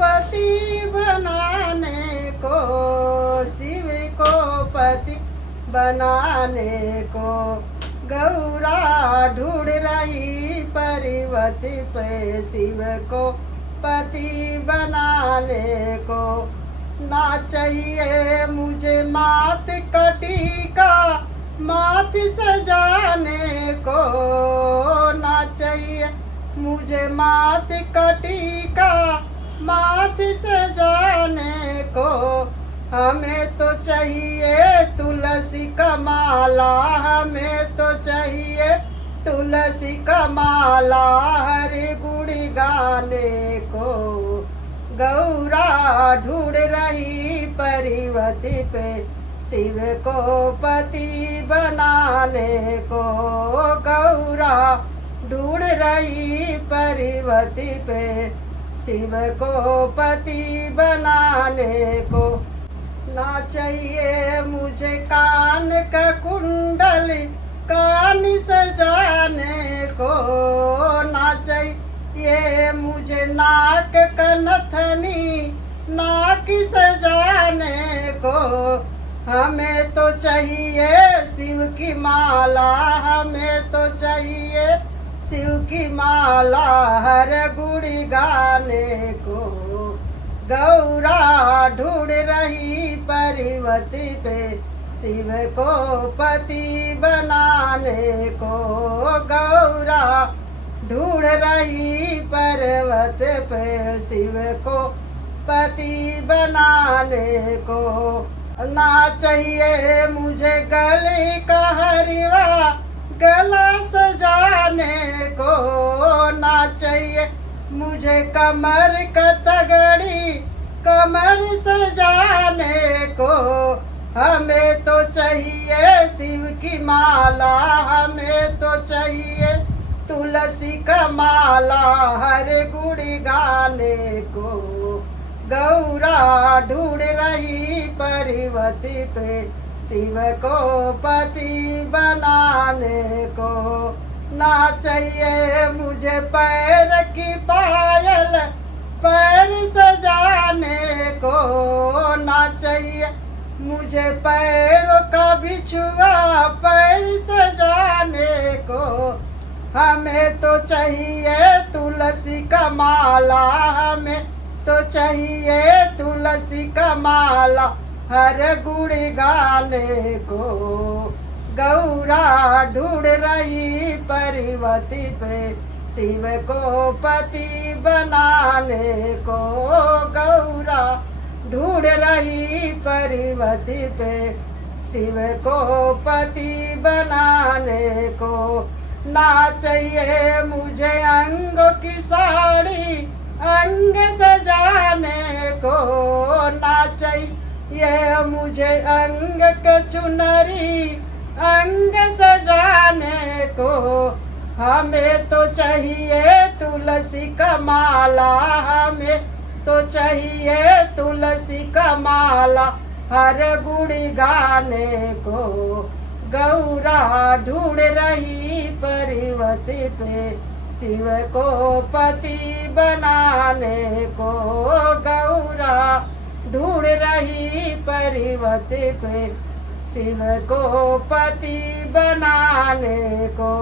पति बनाने को, शिव को पति बनाने को गौरा ढूंढ रही पार्वती पे, शिव को पति बनाने को। ना चाहिए मुझे माथ कटिका माथ सजाने को, ना चाहिए मुझे माथ कटिका माथ सजाने को। हमें तो चाहिए तुलसी का माला, हमें तो चाहिए तुलसी का माला, हरे गुड़ी गाने को गौरा ढूंढ रही पार्वती पे, शिव को पति बनाने को गौरा ढूंढ रही पार्वती पे, शिव को पति बनाने को। ना चाहिए मुझे कान का कुंडल कान सजाने को, ना चाहिए मुझे नाक का नथनी नाक सजाने को। हमें तो चाहिए शिव की माला, हमें तो चाहिए शिव की माला, हर गुड़ी गाने को गौरा ढूंढ रही पार्वती पे, शिव को पति बनाने को गौरा ढूंढ रही पार्वती पे, शिव को पति बनाने को। ना चाहिए मुझे गले का हरवा गला सजाने को, ना चाहिए मुझे कमर का तगड़ी कमर सजाने को। हमें तो चाहिए शिव की माला, हमें तो चाहिए तुलसी का माला, हरे गुड़ी गाने को गौरा ढूंढ रही पार्वती पे, शिव को पति बनाने को। ना चाहिए मुझे पैर की पायल पैर सजाने को, ना चाहिए मुझे पैरों का बिछुआ पैर सजाने को। हमें तो चाहिए तुलसी का माला, हमें तो चाहिए तुलसी का माला, हर गुड़ी गाने को गौरा ढूंढ रही पार्वती पे, शिव को पति बनाने को गौरा ढूंढ रही पार्वती पे, शिव को पति बनाने को। ना चाहिए मुझे अंगों की साड़ी अंग सजाने को, ना चाहिए मुझे अंग के चुनरी अंग सजाने को। हमें तो चाहिए तुलसी का माला, हमें तो चाहिए तुलसी का माला, हर गुड़ी गाने को गौरा ढूंढ रही पार्वती पे, शिव को पति बनाने को गौरा ढूंढ रही पार्वती पे, शिव को पति बनाने को।